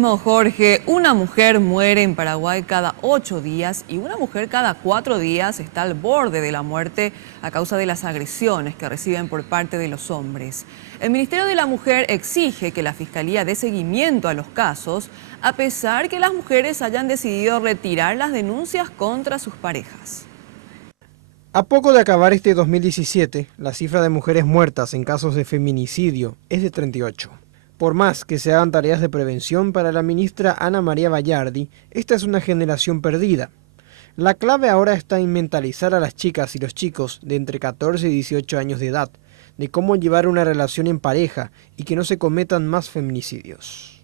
mismo, Jorge. Una mujer muere en Paraguay cada 8 días y una mujer cada 4 días está al borde de la muerte a causa de las agresiones que reciben por parte de los hombres. El Ministerio de la Mujer exige que la Fiscalía dé seguimiento a los casos, a pesar que las mujeres hayan decidido retirar las denuncias contra sus parejas. A poco de acabar este 2017, la cifra de mujeres muertas en casos de feminicidio es de 38. Por más que se hagan tareas de prevención para la ministra Ana María Bayardi, esta es una generación perdida. La clave ahora está en mentalizar a las chicas y los chicos de entre 14 y 18 años de edad, de cómo llevar una relación en pareja y que no se cometan más feminicidios.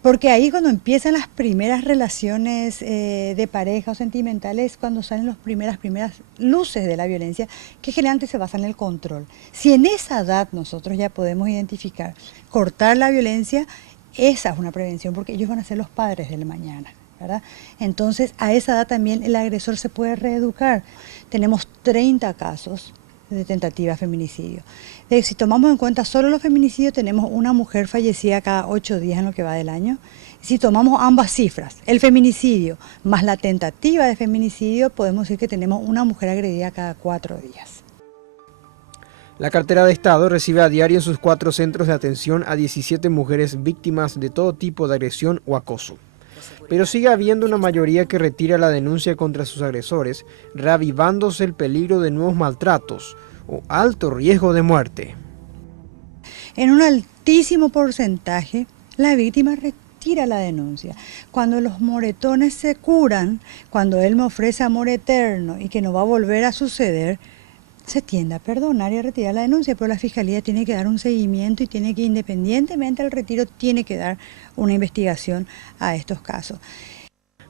Porque ahí cuando empiezan las primeras relaciones de pareja o sentimentales, cuando salen las primeras luces de la violencia, que generalmente se basan en el control. Si en esa edad nosotros ya podemos identificar, cortar la violencia, esa es una prevención, porque ellos van a ser los padres del mañana, ¿verdad? Entonces a esa edad también el agresor se puede reeducar. Tenemos 30 casos de tentativa de feminicidio. Si tomamos en cuenta solo los feminicidios, tenemos una mujer fallecida cada 8 días en lo que va del año. Si tomamos ambas cifras, el feminicidio más la tentativa de feminicidio, podemos decir que tenemos una mujer agredida cada 4 días. La cartera de Estado recibe a diario en sus 4 centros de atención a 17 mujeres víctimas de todo tipo de agresión o acoso. Pero sigue habiendo una mayoría que retira la denuncia contra sus agresores, reavivándose el peligro de nuevos maltratos o alto riesgo de muerte. En un altísimo porcentaje, la víctima retira la denuncia. Cuando los moretones se curan, cuando él me ofrece amor eterno y que no va a volver a suceder, se tiende a perdonar y a retirar la denuncia, pero la Fiscalía tiene que dar un seguimiento y tiene que, independientemente del retiro, tiene que dar una investigación a estos casos.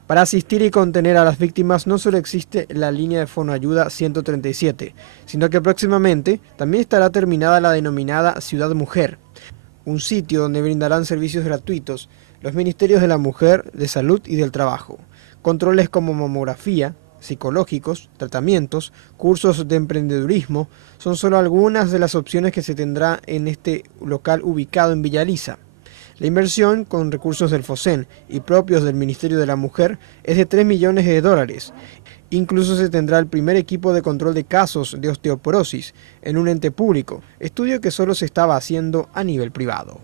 Para asistir y contener a las víctimas no solo existe la línea de Fonoayuda 137, sino que próximamente también estará terminada la denominada Ciudad Mujer, un sitio donde brindarán servicios gratuitos los Ministerios de la Mujer, de Salud y del Trabajo, controles como mamografía, psicológicos, tratamientos, cursos de emprendedurismo, son solo algunas de las opciones que se tendrá en este local ubicado en Villa Elisa. La inversión, con recursos del FOSEN y propios del Ministerio de la Mujer, es de $3 millones. Incluso se tendrá el primer equipo de control de casos de osteoporosis en un ente público, estudio que solo se estaba haciendo a nivel privado.